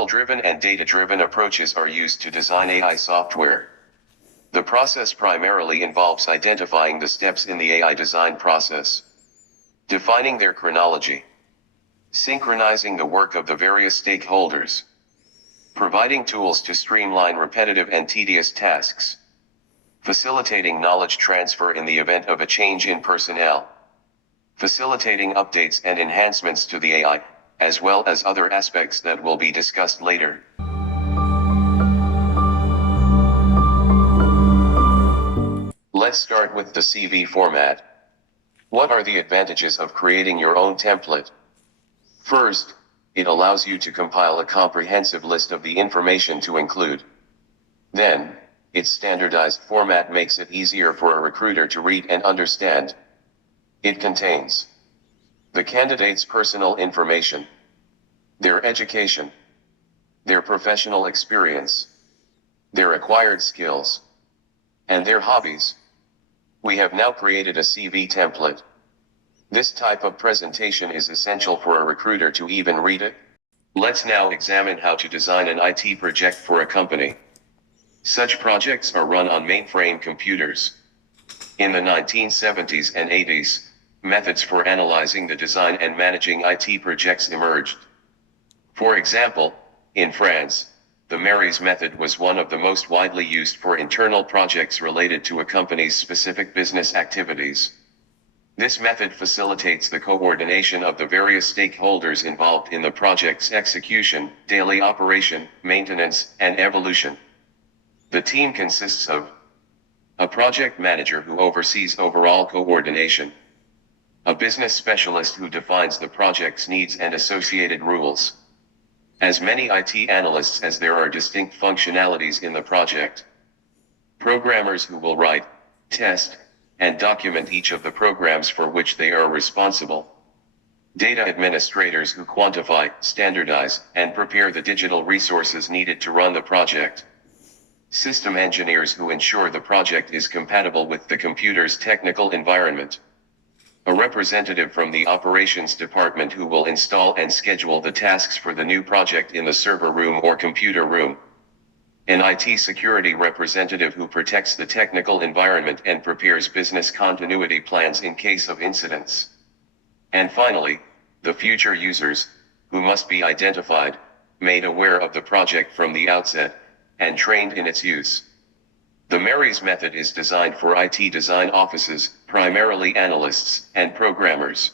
Model-driven and data-driven approaches are used to design AI software. The process primarily involves identifying the steps in the AI design process, defining their chronology, synchronizing the work of the various stakeholders, providing tools to streamline repetitive and tedious tasks, facilitating knowledge transfer in the event of a change in personnel, facilitating updates and enhancements to the AI, as well as other aspects that will be discussed later. Let's start with the CV format. What are the advantages of creating your own template? First, it allows you to compile a comprehensive list of the information to include. Then, its standardized format makes it easier for a recruiter to read and understand. It contains the candidate's personal information, their education, their professional experience, their acquired skills, and their hobbies. We have now created a CV template. This type of presentation is essential for a recruiter to even read it. Let's now examine how to design an IT project for a company. Such projects are run on mainframe computers. In the 1970s and 80s, methods for analyzing the design and managing IT projects emerged. For example, in France, the Mary's method was one of the most widely used for internal projects related to a company's specific business activities. This method facilitates the coordination of the various stakeholders involved in the project's execution, daily operation, maintenance, and evolution. The team consists of a project manager who oversees overall coordination, a business specialist who defines the project's needs and associated rules, as many IT analysts as there are distinct functionalities in the project, programmers who will write, test, and document each of the programs for which they are responsible, data administrators who quantify, standardize, and prepare the digital resources needed to run the project, system engineers who ensure the project is compatible with the computer's technical environment, a representative from the operations department who will install and schedule the tasks for the new project in the server room or computer room, an IT security representative who protects the technical environment and prepares business continuity plans in case of incidents, and finally, the future users, who must be identified, made aware of the project from the outset, and trained in its use. The Mary's method is designed for IT design offices, primarily analysts and programmers.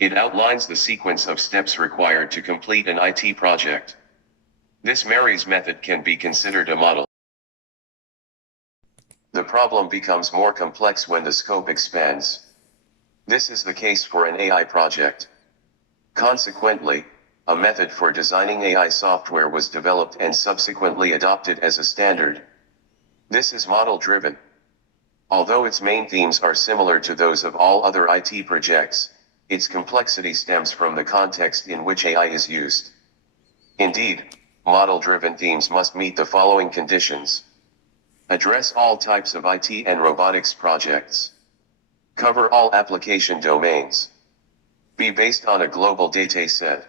It outlines the sequence of steps required to complete an IT project. This Mary's method can be considered a model. The problem becomes more complex when the scope expands. This is the case for an AI project. Consequently, a method for designing AI software was developed and subsequently adopted as a standard. This is model-driven. Although its main themes are similar to those of all other IT projects, its complexity stems from the context in which AI is used. Indeed, model-driven themes must meet the following conditions: address all types of IT and robotics projects, cover all application domains, be based on a global data set,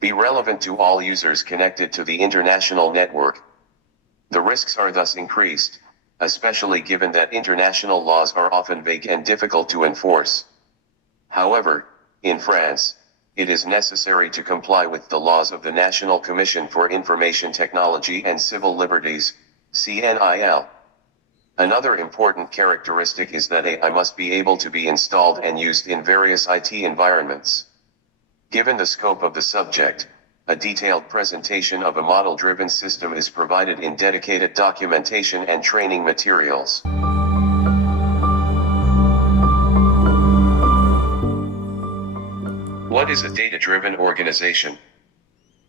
be relevant to all users connected to the international network. The risks are thus increased, especially given that international laws are often vague and difficult to enforce. However, in France, it is necessary to comply with the laws of the National Commission for Information Technology and Civil Liberties, CNIL. Another important characteristic is that AI must be able to be installed and used in various IT environments. Given the scope of the subject, a detailed presentation of a model-driven system is provided in dedicated documentation and training materials. What is a data-driven organization?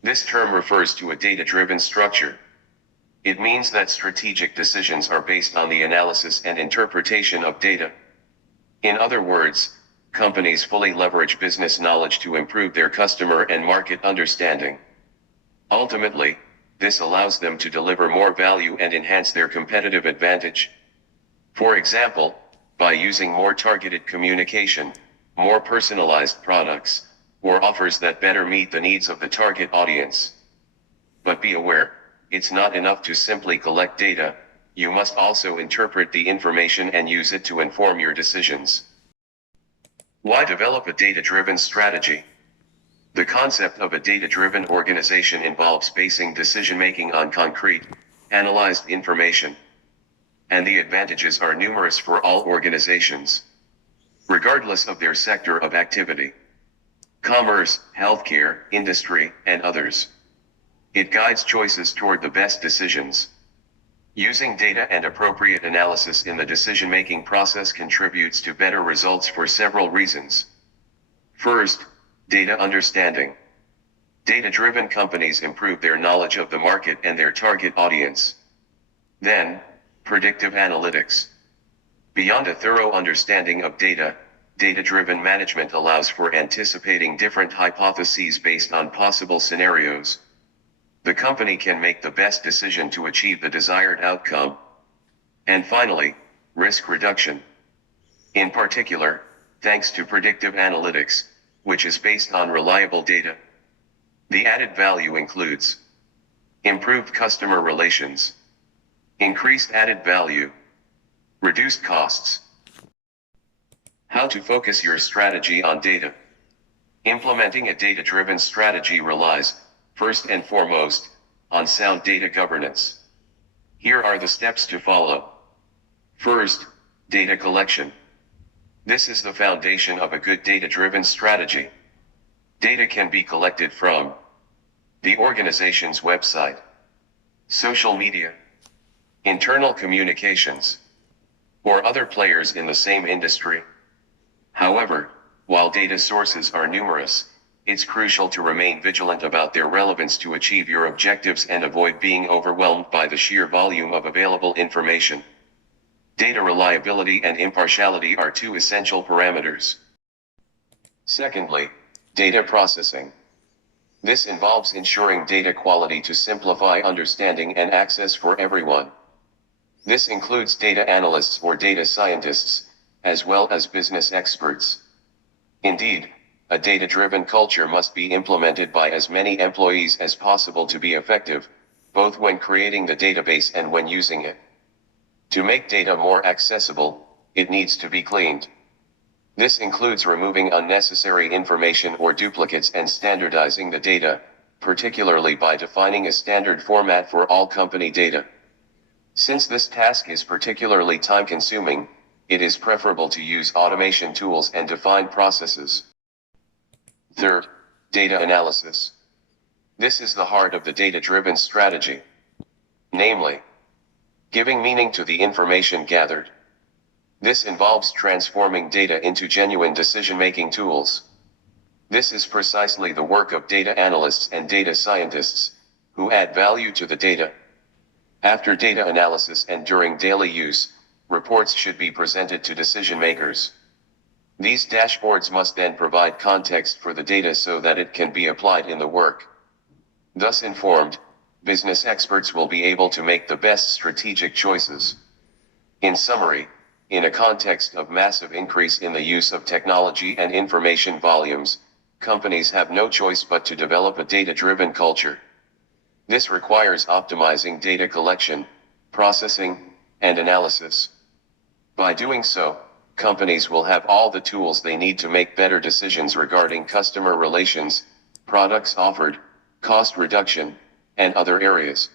This term refers to a data-driven structure. It means that strategic decisions are based on the analysis and interpretation of data. In other words, companies fully leverage business knowledge to improve their customer and market understanding. Ultimately, this allows them to deliver more value and enhance their competitive advantage. For example, by using more targeted communication, more personalized products, or offers that better meet the needs of the target audience. But be aware, it's not enough to simply collect data, you must also interpret the information and use it to inform your decisions. Why develop a data-driven strategy? The concept of a data-driven organization involves basing decision-making on concrete, analyzed information. And the advantages are numerous for all organizations, regardless of their sector of activity. Commerce, healthcare, industry, and others. It guides choices toward the best decisions. Using data and appropriate analysis in the decision-making process contributes to better results for several reasons. First, data understanding. Data-driven companies improve their knowledge of the market and their target audience. Then, predictive analytics. Beyond a thorough understanding of data, data-driven management allows for anticipating different hypotheses based on possible scenarios. The company can make the best decision to achieve the desired outcome. And finally, risk reduction. In particular, thanks to predictive analytics, which is based on reliable data. The added value includes improved customer relations, increased added value, reduced costs. How to focus your strategy on data. Implementing a data-driven strategy relies, first and foremost, on sound data governance. Here are the steps to follow. First, data collection. This is the foundation of a good data-driven strategy. Data can be collected from the organization's website, social media, internal communications, or other players in the same industry. However, while data sources are numerous, it's crucial to remain vigilant about their relevance to achieve your objectives and avoid being overwhelmed by the sheer volume of available information. Data reliability and impartiality are two essential parameters. Secondly, data processing. This involves ensuring data quality to simplify understanding and access for everyone. This includes data analysts or data scientists, as well as business experts. Indeed, a data-driven culture must be implemented by as many employees as possible to be effective, both when creating the database and when using it. To make data more accessible, it needs to be cleaned. This includes removing unnecessary information or duplicates and standardizing the data, particularly by defining a standard format for all company data. Since this task is particularly time-consuming, it is preferable to use automation tools and define processes. Third, data analysis. This is the heart of the data-driven strategy. Namely, giving meaning to the information gathered. This involves transforming data into genuine decision-making tools. This is precisely the work of data analysts and data scientists, who add value to the data. After data analysis and during daily use, reports should be presented to decision makers. These dashboards must then provide context for the data so that it can be applied in the work. Thus informed, business experts will be able to make the best strategic choices. In summary, in a context of massive increase in the use of technology and information volumes, companies have no choice but to develop a data-driven culture. This requires optimizing data collection, processing, and analysis. By doing so, companies will have all the tools they need to make better decisions regarding customer relations, products offered, cost reduction, and other areas.